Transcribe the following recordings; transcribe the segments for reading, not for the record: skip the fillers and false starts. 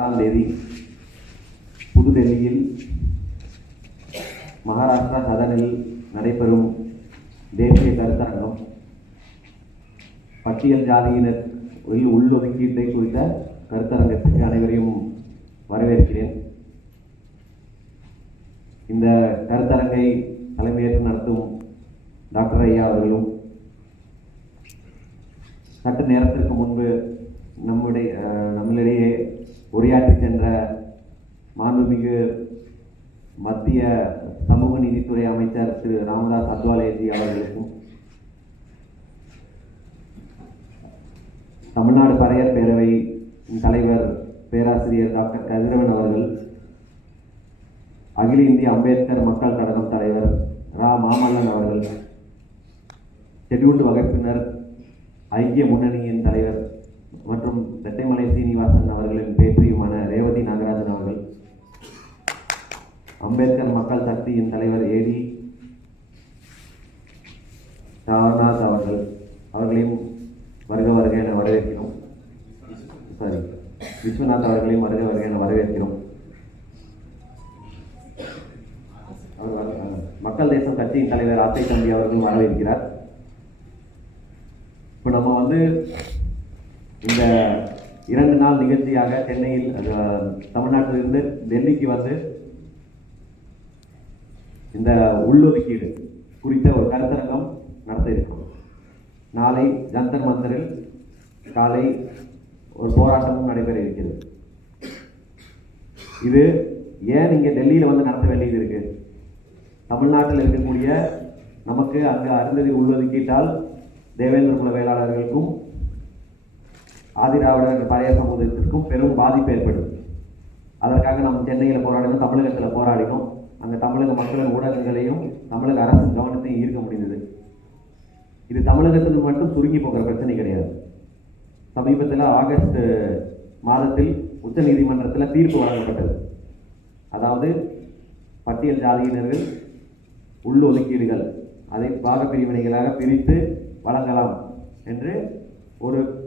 தேதி புதுடெல்லியில் மகாராஷ்டிரா சதனில் நடைபெறும் தேசிய கருத்தரங்கம் பட்டியல் ஜாதியினர் உள்ளொதுக்கீட்டை குறித்த கருத்தரங்கத்துக்கு அனைவரையும் வரவேற்கிறேன். இந்த கருத்தரங்கை தலைமையேற்று நடத்தும் டாக்டர் ஐயா அவர்களும் சற்று நேரத்திற்கு முன்பு நம்மளிடையே உரையாற்றி சென்ற மாண்புமிகு மத்திய சமூக நீதித்துறை அமைச்சர் திரு ராமதாஸ் அத்வாலேஜி அவர்களுக்கும் தமிழ்நாடு பறையர் பேரவை தலைவர் பேராசிரியர் டாக்டர் கதிரவன் அவர்கள், அகில இந்திய அம்பேத்கர் மக்கள் கழகம் தலைவர் ரா மாமல்லன் அவர்கள், ஷெட்யூல்டு வகுப்பினர் ஐக்கிய முன்னணியின் தலைவர் மற்றும் ரெட்டைமலை சீனிவாசன் அவர்களின் பேற்றியுமான ரேவதி நாகராஜன் அவர்கள், அம்பேத்கர் மக்கள் சக்தியின் தலைவர் ஏடி ஷார்நாத் அவர்களையும் வருக என வரவேற்கிறோம். விஸ்வநாத் அவர்களையும் வருக என வரவேற்கிறோம். மக்கள் தேசம் கட்சியின் தலைவர் ஆசை தம்பி அவர்களும் வரவேற்கிறார். இப்போ நம்ம இந்த 2 நாள் நிகழ்ச்சியாக சென்னையில் தமிழ்நாட்டிலிருந்து டெல்லிக்கு இந்த உள்ளொதுக்கீடு குறித்த ஒரு கருத்தரங்கம் நடத்த இருக்கிறோம். நாளை ஜந்தர் மந்தரில் காலை ஒரு போராட்டமும் நடைபெற இருக்கிறது. இது ஏன் இங்கே டெல்லியில் நடத்த வேண்டியது இருக்கு? தமிழ்நாட்டில் இருக்கக்கூடிய நமக்கு அங்கு அருந்ததி உள்ளொதுக்கீட்டால் தேவேந்திர குல வேளாளர்களுக்கும் ஆதிராவிடர் பழைய சமூகத்திற்கும் பெரும் பாதிப்பு ஏற்படும். அதற்காக நம்ம சென்னையில் போராடினோம், தமிழகத்தில் போராடினோம். அங்கே தமிழக மக்களின் ஊடகங்களையும் தமிழக அரசின் கவனத்தையும் ஈர்க்க முடிந்தது. இது தமிழகத்தில் மட்டும் சுருங்கி போகிற பிரச்சனை கிடையாது. சமீபத்தில் ஆகஸ்ட் மாதத்தில் உச்ச நீதிமன்றத்தில் தீர்ப்பு வழங்கப்பட்டது. அதாவது பட்டியல் ஜாதியினர்கள் உள்ளொதுக்கீடுகள் அதை பாக பிரிவினைகளாக பிரித்து வழங்கலாம் என்று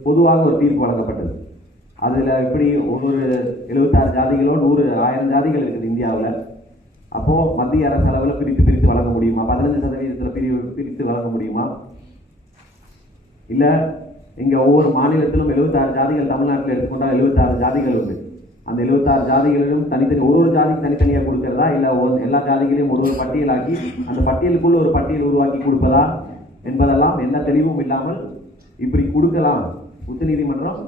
பொதுவாக ஒரு தீர்ப்பு வழங்கப்பட்டது. அதில் இப்படி ஒவ்வொரு 76 ஜாதிகளோ 1000 ஜாதிகள் இருக்குது இந்தியாவில். அப்போது மத்திய அரசு அளவில் பிரித்து வழங்க முடியுமா? 15% பிரித்து வழங்க முடியுமா? இல்லை இங்கே ஒவ்வொரு மாநிலத்திலும் 76 ஜாதிகள், தமிழ்நாட்டில் எடுத்துக்கொண்டால் 76 ஜாதிகள் உண்டு. அந்த 76 ஜாதிகளிலும் தனித்தனி ஒரு ஜாதிக்கு தனித்தனியாக கொடுக்கறதா, இல்லை எல்லா ஜாதிகளையும் ஒரு பட்டியலாக்கி அந்த பட்டியலுக்குள்ள ஒரு பட்டியல் உருவாக்கி கொடுப்பதா என்பதெல்லாம் எந்த தெளிவும் இல்லாமல் இப்படி கொடுக்கலாம், உச்ச நீதிமன்றம்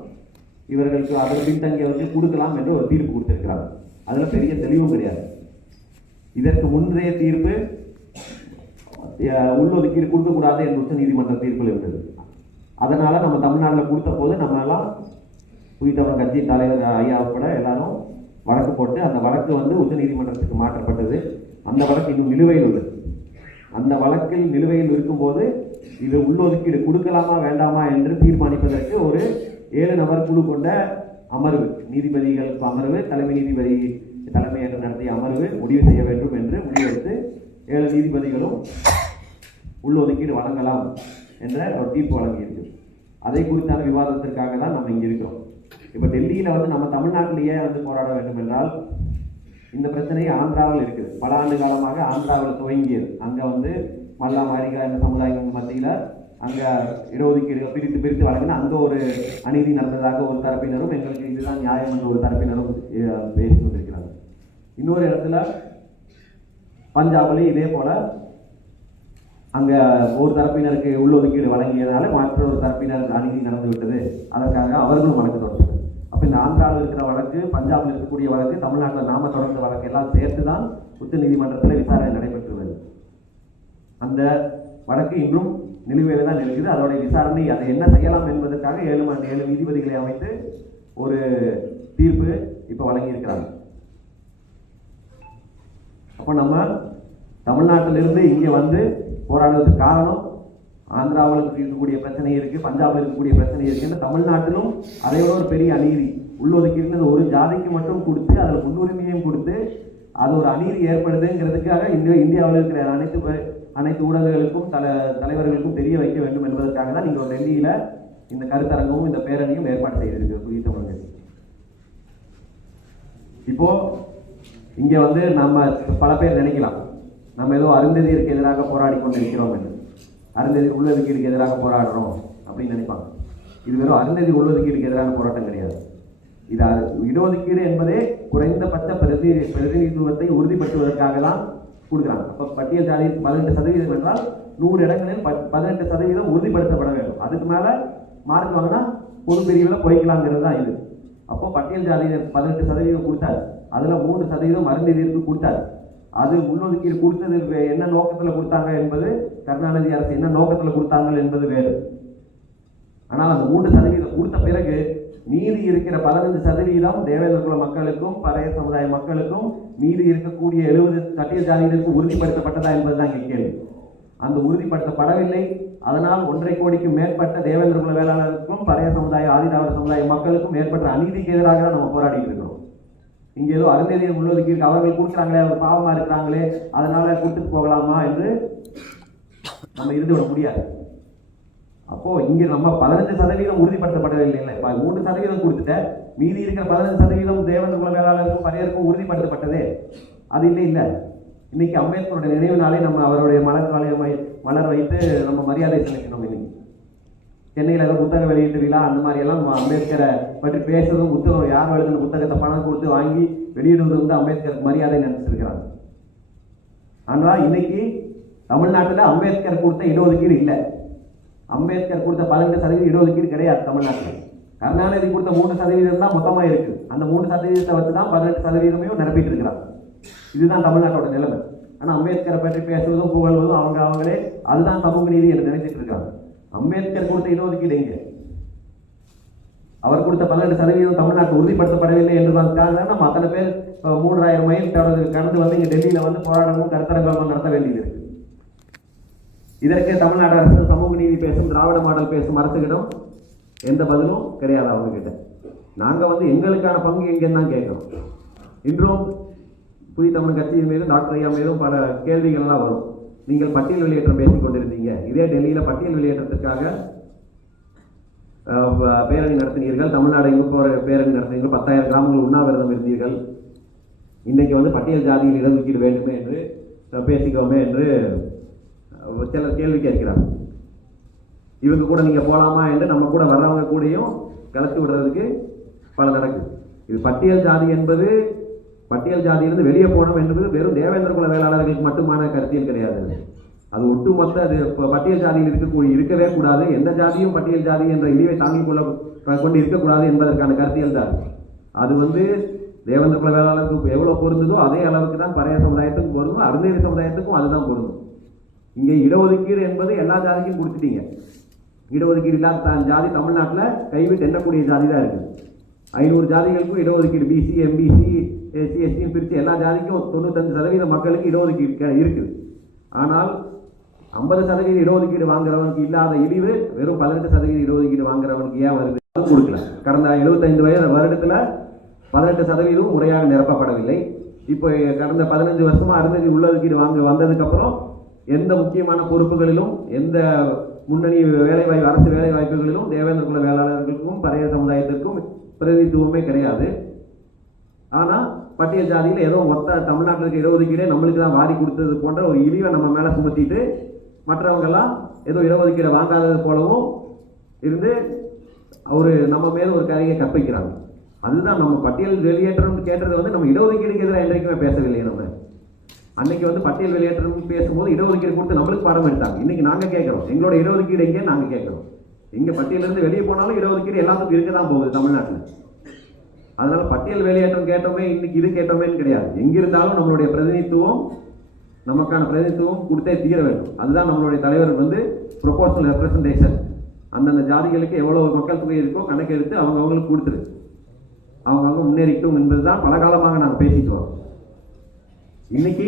இவர்களுக்கு அதில் பின்தங்கியவர்கள் கொடுக்கலாம் என்று ஒரு தீர்ப்பு கொடுத்திருக்கிறார். அதில் பெரிய தெளிவும் கிடையாது. இதற்கு முந்தைய தீர்ப்பு உள்ளொதுக்கீடு கொடுக்கக்கூடாது என்று உச்ச நீதிமன்ற தீர்ப்பில் இருந்தது. அதனால நம்ம தமிழ்நாட்டில் கொடுத்த போது நம்ம எல்லாம் புதித்தவன் கட்சி தலைவர் ஐயா உட்பட எல்லாரும் வழக்கு போட்டு அந்த வழக்கு உச்ச நீதிமன்றத்துக்கு மாற்றப்பட்டது. அந்த வழக்கு இன்னும் நிலுவையில் உள்ளது. அந்த வழக்கில் நிலுவையில் இருக்கும்போது இது உள்ளொதுக்கீடு கொடுக்கலாமா வேண்டாமா என்று தீர்மானிப்பதற்கு ஒரு 7 நபர் குழு கொண்ட அமர்வு, நீதிபதிகள் அமர்வு, தலைமை நீதிபதி தலைமை என்று நடத்திய அமர்வு முடிவு செய்ய வேண்டும் என்று முடிவெடுத்து 7 நீதிபதிகளும் உள்ளொதுக்கீடு வழங்கலாம் என்ற ஒரு தீர்ப்பு வழங்கியிருக்கு. அதை குறித்தான விவாதத்திற்காக தான் நம்ம இங்கே இருக்கிறோம். இப்போ டெல்லியில் நம்ம தமிழ்நாட்டிலேயே போராட வேண்டும் என்றால் இந்த பிரச்சனை ஆந்திராவில் இருக்குது. பல ஆண்டு காலமாக ஆந்திராவில் துவங்கியது. அங்கே மல்லா மாரிகா என்ற சமுதாயங்கள் மத்தியில் அங்கே இடஒதுக்கீடு பிரித்து வழங்கினா அங்கே ஒரு அநீதி நடந்ததாக ஒரு தரப்பினரும், எங்களுக்கு இதுதான் நியாயம் என்ற ஒரு தரப்பினரும் பேசி கொண்டிருக்கிறாங்க. இன்னொரு இடத்துல பஞ்சாபில் இதே போல அங்கே ஒரு தரப்பினருக்கு உள்ளொதுக்கீடு வழங்கியதால மற்றொரு தரப்பினர் அநீதி நடந்து விட்டது. அதற்காக அவர்களும் வழக்கு தொடர்ந்தது. அப்போ இந்த ஆந்திராவில் இருக்கிற வழக்கு, பஞ்சாபில் இருக்கக்கூடிய வழக்கு, தமிழ்நாட்டில் நாம தொடர்ந்த வழக்கு எல்லாம் சேர்த்து தான் உச்ச நீதிமன்றத்தில் விசாரணை நடைபெற்றுள்ளது. அந்த வழக்கு இன்னும் நிலுவையில் தான் இருக்குது. அதோடைய விசாரணை அதை என்ன செய்யலாம் என்பதற்காக 7 நீதிபதிகளை அமைத்து ஒரு தீர்ப்பு இப்போ வழங்கியிருக்கிறாங்க. அப்போ நம்ம தமிழ்நாட்டிலிருந்து இங்கே போராடுவதற்கு காரணம் ஆந்திராவில் இருக்கக்கூடிய பிரச்சனை இருக்கு, பஞ்சாபில் இருக்கக்கூடிய பிரச்சனை இருக்கு. தமிழ்நாட்டிலும் அதையோட ஒரு பெரிய அநீதி உள்ளொதுக்கீடு ஒரு ஜாதிக்கு மட்டும் கொடுத்து அதில் முன்னுரிமையும் கொடுத்து அது ஒரு அநீதி ஏற்படுதுங்கிறதுக்காக இந்தியாவில் இருக்கிற அனைத்து ஊடகங்களுக்கும் தலைவர்களுக்கும் தெரிய வைக்க வேண்டும் என்பதற்காக தான் நீங்கள் டெல்லியில் இந்த கருத்தரங்கமும் இந்த பேரணியும் ஏற்பாடு செய்திருக்கு புதிய தமிழர்கள். இப்போ இங்க வந்து நம்ம பல பேர் நினைக்கலாம், நம்ம ஏதோ அருந்ததியருக்கு எதிராக போராடி கொண்டு இருக்கிறோம் என்று. அருந்ததி உள்ளொதுக்கீடுக்கு எதிராக போராடுறோம் அப்படின்னு நினைப்பாங்க. இது வெறும் அருந்ததி உள்ளொதுக்கீடுக்கு எதிரான போராட்டம் கிடையாது. இது இடஒதுக்கீடு என்பதே குறைந்தபட்ச பிரதிநிதித்துவத்தை உறுதிப்படுத்துவதற்காக தான் கொடுக்குறாங்க. அப்போ பட்டியல் ஜாதி 18% என்றால் 100 இடங்களில் 18% உறுதிப்படுத்தப்பட வேண்டும். அதுக்கு மேல மார்க் வாங்கினா பொது பிரிவில் போய்க்கலாங்கிறது தான் இது. அப்போ பட்டியல் ஜாதியினர் 18% கொடுத்தாரு, அதுல 3% அருந்ததியருக்கு கொடுத்தாரு. அது உள்ளொதுக்கீடு கொடுத்தது என்ன நோக்கத்தில் கொடுத்தாங்க என்பது, கருணாநிதி அரசு என்ன நோக்கத்தில் கொடுத்தாங்க என்பது வேறு. ஆனால் அந்த 3% கொடுத்த பிறகு மீதி இருக்கிற 15% தேவேந்திர குல மக்களுக்கும் பறைய சமுதாய மக்களுக்கும் மீதி இருக்கக்கூடிய 70 பட்டியல் ஜாதியினருக்கு உறுதிப்படுத்தப்பட்டதா என்பதுதான் இங்கே கேள்வி. அந்த உறுதிப்படுத்தப்படவில்லை. அதனால் 1.5 கோடிக்கு மேற்பட்ட தேவேந்திர குல வேளாளருக்கும் பறைய சமுதாய ஆதிதாவர சமுதாய மக்களுக்கும் மேற்பட்ட அநீதிக்கு எதிராக தான் நம்ம போராடிட்டு இருக்கிறோம். இங்க ஏதோ அருந்ததியர் உள்ளொதுக்கீடு அவர்கள் கொடுக்குறாங்களே, அவர் பாவமா இருக்கிறாங்களே, அதனால கொடுத்துட்டு போகலாமா என்று நம்ம இருந்து விட முடியாது. அப்போ இங்க நம்ம 15% உறுதிப்படுத்தப்படவில்லை. இல்லை, 3% கொடுத்துட்ட, மீதி இருக்கிற 15% தேவேந்திர குல வேளாளருக்கும் பறையருக்கும் உறுதிப்படுத்தப்பட்டதே அது இல்லை. இல்லை, இன்னைக்கு அம்பேத்கருடைய நினைவு நாளை நம்ம அவருடைய மலர் வைத்து நம்ம மரியாதை செலுத்தினோம். இன்னைக்கு சென்னையில் ஏதோ புத்தக வெளியீட்டு விழா அந்த மாதிரி எல்லாம் அம்பேத்கரை பற்றி பேசுறதும், புத்தகம் யார் எழுதுன புத்தகத்தை பணம் கொடுத்து வாங்கி வெளியிடுவது வந்து அம்பேத்கருக்கு மரியாதை நினைச்சிருக்கிறாங்க. ஆனால் இன்னைக்கு தமிழ்நாட்டில் அம்பேத்கர் கொடுத்த இடஒதுக்கீடு இல்லை. அம்பேத்கர் கொடுத்த 18% இடஒதுக்கீடு கிடையாது தமிழ்நாட்டில். கருணாநிதி கொடுத்த 3% தான் மொத்தமா இருக்கு. அந்த 3% வச்சு தான் 18% நிரப்பிட்டு இருக்கிறாங்க. இதுதான் தமிழ்நாட்டோட நிலைமை. ஆனா அம்பேத்கரை பற்றி பேசுவதும் புகழ்வதும் அவங்களே அதுதான் சமூக நீதி என்று நினைச்சிட்டு இருக்காங்க. அம்பேத்கர் கொடுத்த இடஒதுக்கீடு எங்க? அவர் கொடுத்த 18% தமிழ்நாட்டில் உறுதிப்படுத்தப்படவில்லை என்பதற்காக நம்ம அத்தனை பேர் 3000 மைல் கடந்து வந்து இங்க டெல்லியில வந்து போராட்டமும் கருத்தரங்கமும் நடத்த வேண்டியது இருக்கு. இதற்கு தமிழ்நாடு அரசு சமூக நீதி பேசும், திராவிட மாடல் பேசும் அரசுகிடம் எந்த பதிலும் கிடையாது. அவங்க கிட்ட நாங்க வந்து எங்களுக்கான பங்கு எங்கன்னு தான் கேட்கிறோம். இன்றும் புதிய தமிழ் கட்சியின் மீதும் டாக்டர் ஐயா மீதும் பல கேள்விகள் எல்லாம் வரும். நீங்கள் பட்டியல் வெளியேற்றம் பேசிக் கொண்டிருந்தீங்க, இதே டெல்லியில பட்டியல் வெளியேற்றத்திற்காக பேரணி நடத்தினீர்கள், தமிழ்நாடு பேரணி நடத்தினீர்கள், 10,000 கிராமங்கள் உண்ணாவிரதம் இருந்தீர்கள். இன்னைக்கு வந்து பட்டியல் ஜாதியில் இடஒதுக்கீடு வேண்டுமே என்று பேசிக்கோமே என்று சிலர் கேள்வி கேட்கிறார். இவங்க கூட நீங்க போலாமா என்று நம்ம கூட வர்றவங்க கூடயும் கலத்தி விடுறதுக்கு பல நடக்குது. இது பட்டியல் ஜாதி என்பது, பட்டியல் ஜாதியிலிருந்து வெளியே போனோம் என்பது வெறும் தேவேந்திர குல வேளாளர்களுக்கு மட்டுமான கருத்தியல் கிடையாது. அது ஒட்டுமொத்த அது பட்டியல் ஜாதியில் இருக்கவே கூடாது, எந்த ஜாதியும் பட்டியல் ஜாதி என்ற இழிவை தாங்கிக் கொண்டு இருக்கக்கூடாது என்பதற்கான கருத்தியல் தான். அது வந்து தேவேந்திர குல வேளாளருக்கு எவ்வளவு பொருந்ததோ அதே அளவுக்கு தான் பறைய சமுதாயத்துக்கும் பொருந்தும், அருந்ததி சமுதாயத்துக்கும் அதுதான் பொருந்தும். இங்க இடஒதுக்கீடு என்பது எல்லா ஜாதிக்கும் கொடுத்துட்டீங்க. இடஒதுக்கீடு இல்லாத ஜாதி தமிழ்நாட்டில் கைவிட்டு எண்ணக்கூடிய ஜாதி தான் இருக்கு. 500 ஜாதிகளுக்கும் இடஒதுக்கீடு, பிசி, எம்பிசி, எஸ்சி, எஸ்டியும் பிரித்து எல்லா ஜாதிக்கும் 95% மக்களுக்கு இடஒதுக்கீடு இருக்குது. ஆனால் 50% இடஒதுக்கீடு வாங்குறவனுக்கு இல்லாத இழிவு வெறும் 18% இடஒதுக்கீடு வாங்குறவனுக்கு ஏன் வருது? கொடுக்கல. கடந்த 75 வருடத்துல 18% முறையாக நிரப்பப்படவில்லை. இப்போ கடந்த 15 வருஷமா அருந்ததி உள்ளொதுக்கீடு வந்ததுக்கு அப்புறம் எந்த முக்கியமான பொறுப்புகளிலும், எந்த முன்னணி வேலைவாய்ப்பு, அரசு வேலை வாய்ப்புகளிலும் தேவேந்திர குல வேளாளர்களுக்கும் பறைய சமுதாயத்திற்கும் பிரதிநிதித்துவமே கிடையாது. ஆனா பட்டியல் ஜாதியில் ஏதோ மொத்த தமிழ்நாட்டில் இருக்க இடஒதுக்கீடே நம்மளுக்கு தான் வாரி கொடுத்தது போன்ற ஒரு இழிவை நம்ம மேல சுமத்திட்டு மற்றவங்க எல்லாம் ஏதோ இடஒதுக்கீடை வாங்காதது போலவும் இருந்து நம்ம மேல ஒரு கரையை கற்பிக்கிறாங்க. அதுதான் நம்ம பட்டியல் வெளியேற்றம் கேட்டது வந்து நம்ம இடஒதுக்கீடுக்கு எதிராக என்றைக்குமே பேசவில்லை. நம்ம அன்னைக்கு வந்து பட்டியல் வெளியேற்றம் பேசும்போது இடஒதுக்கீடு கொடுத்து நம்மளுக்கு பாடம் எடுத்தாங்க. இன்னைக்கு நாங்க கேட்கிறோம், எங்களோட இடஒதுக்கீடு எங்கே நாங்க கேட்கிறோம். எங்க பட்டியலிருந்து வெளியே போனாலும் இடஒதுக்கீடு எல்லாத்துக்கும் இருக்கதான் போகுது தமிழ்நாட்டில். அதனால பட்டியல் வெளியேற்றம் கேட்டோமே, இன்னைக்கு இது கேட்டோமேன்னு கிடையாது. எங்கிருந்தாலும் நம்மளுடைய பிரதிநிதித்துவம், நமக்கான பிரதிநிதித்துவம் கொடுத்தே தீர வேண்டும். அதுதான் நம்மளுடைய தலைவர் வந்து ப்ரொபோஷனல் ரெப்ரசன்டேஷன். அந்தந்த ஜாதிகளுக்கு எவ்வளவு மக்கள் தொகை இருக்கோ கணக்கு எடுத்து அவங்களுக்கு கொடுத்துரு, அவங்க முன்னேறிட்டும் என்பதுதான் பல காலமாக நாங்கள் பேசிட்டு வரோம். இன்னைக்கு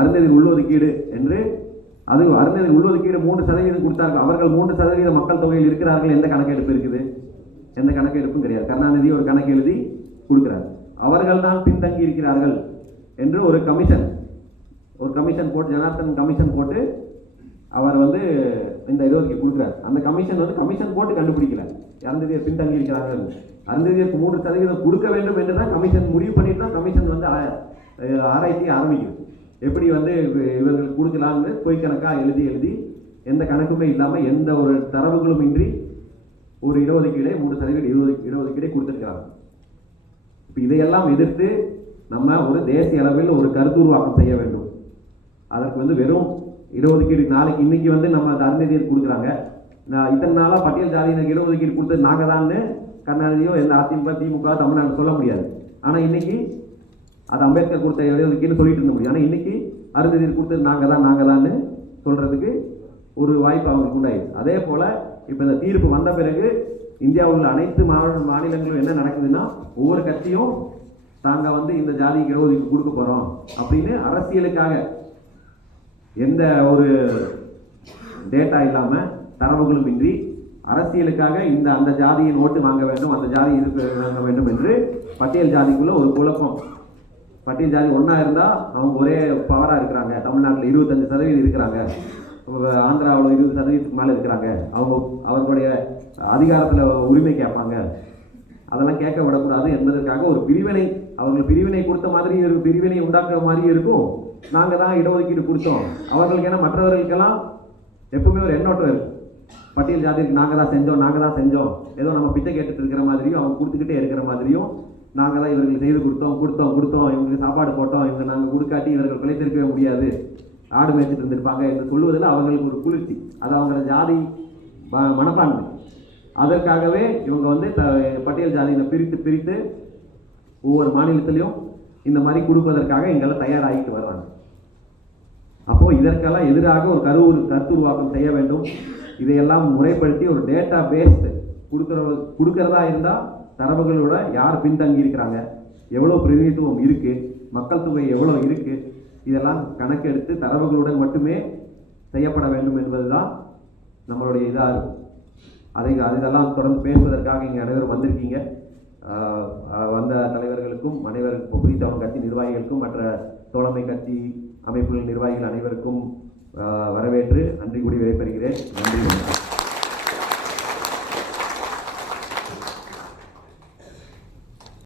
அருந்ததி உள்ளொதுக்கீடு என்று, அது அருந்ததி உள்ளொதுக்கீடு 3% கொடுத்தார்கள். அவர்கள் 3% மக்கள் தொகையில் இருக்கிறார்கள். எந்த கணக்கெடுப்பு இருக்குது? எந்த கணக்கெடுப்பும் கிடையாது. கருணாநிதி ஒரு கணக்கு எழுதி கொடுக்கிறார். அவர்கள் தான் பின்தங்கி இருக்கிறார்கள் என்று ஒரு கமிஷன் போட்டு, ஜனார்த்தன் கமிஷன் போட்டு அவர் வந்து இந்த இடஒதுக்கீடு கொடுக்கிறார். அந்த கமிஷன் வந்து கமிஷன் போட்டு கண்டுபிடிக்கல அருந்ததியர் பின்தங்கி இருக்கிறார்கள். அருந்ததியருக்கு 3% கொடுக்க வேண்டும் என்று தான் கமிஷன் முடிவு பண்ணிட்டு தான் கமிஷன் வந்து ஆராய்ச்சி ஆரம்பிக்குது. எப்படி வந்து இவங்களுக்கு கொடுக்கலான்னு பொய்க்கணக்காக எழுதி எந்த கணக்குமே இல்லாமல் எந்த ஒரு தரவுகளும் இன்றி ஒரு இடஒதுக்கீடை 3% இடஒதுக்கீடை கொடுத்துருக்கிறாங்க. இப்போ இதையெல்லாம் எதிர்த்து நம்ம ஒரு தேசிய அளவில் ஒரு கருத்து உருவாக்கம் செய்ய வேண்டும். அதற்கு வந்து வெறும் இடஒதுக்கீடு நாளைக்கு இன்னைக்கு வந்து நம்ம அருந்ததியர் கொடுக்குறாங்க, இத்தனை நாளாக பட்டியல் ஜாதியினருக்கு இடஒதுக்கீடு கொடுத்தது நாங்கள் தான்னு கருணாநிதியோ எந்த அதிமுக திமுக தமிழ்நாடு சொல்ல முடியாது. ஆனால் இன்னைக்கு அது அம்பேத்கர் கொடுத்த இடஒதுக்கீடு சொல்லிட்டு இருந்த முடியும். ஆனால் இன்னைக்கு அருந்ததியர் கொடுத்தது நாங்கள் தான்னு சொல்றதுக்கு ஒரு வாய்ப்பு அவங்களுக்கு உண்டாயிடுச்சு. அதே போல இப்போ இந்த தீர்ப்பு வந்த பிறகு இந்தியாவில் உள்ள அனைத்து மாநிலங்களும் என்ன நடக்குதுன்னா ஒவ்வொரு கட்சியும் தாங்க வந்து இந்த ஜாதிக்கு இடஒதுக்கீடு கொடுக்க போறோம் அப்படின்னு அரசியலுக்காக எந்த ஒரு டேட்டா இல்லாம தரவுகளும் இன்றி அரசியலுக்காக அந்த ஜாதியின் ஓட்டு வாங்க வேண்டும், அந்த ஜாதி இது வாங்க வேண்டும் என்று பட்டியல் ஜாதிக்குள்ள ஒரு குழப்பம். பட்டியல் ஜாதி ஒன்னா இருந்தா அவங்க ஒரே பவரா இருக்கிறாங்க. தமிழ்நாட்டில் 25% இருக்கிறாங்க, ஆந்திராவில் 20% மேல இருக்கிறாங்க. அவர்களுடைய அதிகாரத்துல உரிமை கேட்பாங்க. அதெல்லாம் கேட்க விடக்கூடாது என்பதற்காக ஒரு பிரிவினை, அவர்கள் பிரிவினை கொடுத்த மாதிரி பிரிவினை உண்டாக்குற மாதிரி இருக்கும். நாங்க தான் இடஒதுக்கீடு கொடுத்தோம் அவர்களுக்கு, ஏன்னா மற்றவர்களுக்கெல்லாம் எப்பவுமே ஒரு எண்ணோட்டம் இருக்கு. பட்டியல் ஜாதிக்கு நாங்க தான் செஞ்சோம் ஏதோ நம்ம பிச்சை கேட்டுட்டு இருக்கிற மாதிரியும் அவங்க கொடுத்துக்கிட்டே இருக்கிற மாதிரியும் நாங்க தான் இவர்களுக்கு செய்து கொடுத்தோம் இவங்களுக்கு சாப்பாடு போட்டோம், இவங்க நாங்க கொடுக்காட்டி இவர்கள் பிழைத்திருக்கவே முடியாது, ஆடு மேய்ச்சிட்டு இருந்திருப்பாங்க என்று சொல்லுவதில் அவங்களுக்கு ஒரு குளிர்ச்சி. அது அவங்களோட ஜாதி மனப்பான்மை. அதற்காகவே இவங்க வந்து பட்டியல் ஜாதியினை பிரித்து ஒவ்வொரு மாநிலத்திலையும் இந்த மாதிரி கொடுப்பதற்காக எங்கெல்லாம் தயாராகிட்டு வர்றாங்க. அப்போ இதற்கெல்லாம் எதிராக ஒரு கருத்து உருவாக்கம் செய்ய வேண்டும். இதையெல்லாம் முறைப்படுத்தி ஒரு டேட்டா பேஸ்ட் கொடுக்கறதா இருந்தா தரவுகளோட யார் பின்தங்கி இருக்கிறாங்க, எவ்வளவு பிரதிநிதித்துவம் இருக்கு, மக்கள் தொகை எவ்வளவு இருக்கு, இதெல்லாம் கணக்கெடுத்து தரவுகளுடன் மட்டுமே செய்யப்பட வேண்டும் என்பதுதான் நம்மளுடைய இதா இருக்கும். அதெல்லாம் தொடர்ந்து பேசுவதற்காக இங்கே அனைவரும் வந்திருக்கீங்க. வந்த தலைவர்களுக்கும் அனைவருக்கும் புதித்தவன் கட்சி நிர்வாகிகளுக்கும் மற்ற தோழமை கட்சி அமைப்புகள் நிர்வாகிகள் அனைவருக்கும் வரவேற்று நன்றி கூடி விடைபெறுகிறேன். நன்றி.